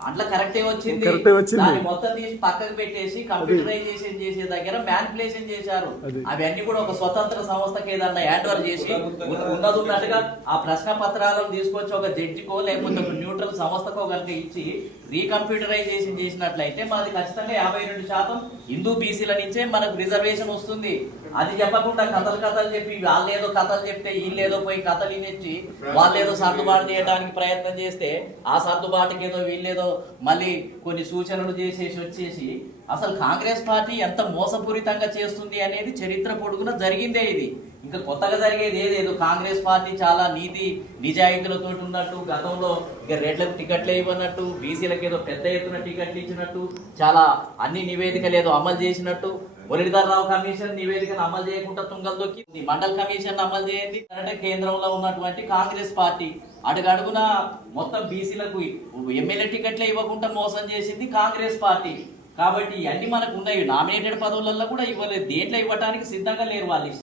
అట్లా కరెక్టే వచ్చింది కరెక్టే వచ్చింది. దాన్ని మొత్తం తీసి పక్కకు పెట్టేసి కంప్యూటరైజేషన్ చేసే దగ్గర మ్యానిపులేషన్ చేశారు. అవన్నీ కూడా ఒక స్వతంత్ర సంస్థకి ఏదన్నా హ్యాండ్ ఓవర్ చేసి ఉన్న- ఉన్నది ఉన్నట్టుగా ఆ ప్రశ్న పత్రాలను తీసుకొచ్చి ఒక జడ్జికో లేకపోతే ఒక న్యూట్రల్ సంస్థకో కనుక ఇచ్చి రీకంప్యూటరైజేషన్ చేసినట్లయితే మనది ఖచ్చితంగా యాభై రెండు శాతం హిందూ బీసీల నుంచే మనకు రిజర్వేషన్ వస్తుంది అది చెప్పకుండా కథలు కథలు చెప్పి వాళ్ళు ఏదో కథలు చెప్తే వీళ్ళు ఏదో పోయి కథలు వినొచ్చి వాళ్ళు ఏదో సర్దుబాటు చేయడానికి ప్రయత్నం చేస్తే ఆ సర్దుబాటుకి ఏదో వీళ్ళేదో మళ్ళీ కొన్ని సూచనలు చేసేసి వచ్చేసి అసలు కాంగ్రెస్ పార్టీ ఎంత మోసపూరితంగా చేస్తుంది అనేది చరిత్ర పొడుగున జరిగిందే ఇది. ఇంకా కొత్తగా జరిగేది ఏదేదో కాంగ్రెస్ పార్టీ చాలా నీతి నిజాయితీలతో ఉన్నట్టు గతంలో ఇక రెడ్లకు టికెట్లు ఇవ్వనట్టు బీసీలకు ఏదో పెద్ద ఎత్తున టికెట్లు ఇచ్చినట్టు చాలా అన్ని నివేదికలు ఏదో అమలు చేసినట్టు మురళీధరరావు కమిషన్ నివేదికను అమలు చేయకుండా తుంగలు మండల మండల్ కమిషన్ అమలు చేయండి. అంటే కేంద్రంలో ఉన్నటువంటి కాంగ్రెస్ పార్టీ అడుగడుగున మొత్తం బీసీలకు ఎమ్మెల్యే టికెట్లే ఇవ్వకుండా మోసం చేసింది కాంగ్రెస్ పార్టీ. కాబట్టి ఇవన్నీ మనకు ఉన్నాయి. నామినేటెడ్ పదవులలో కూడా ఇవ్వలేదు. దేంట్లో ఇవ్వడానికి సిద్ధంగా లేరు వాళ్ళు.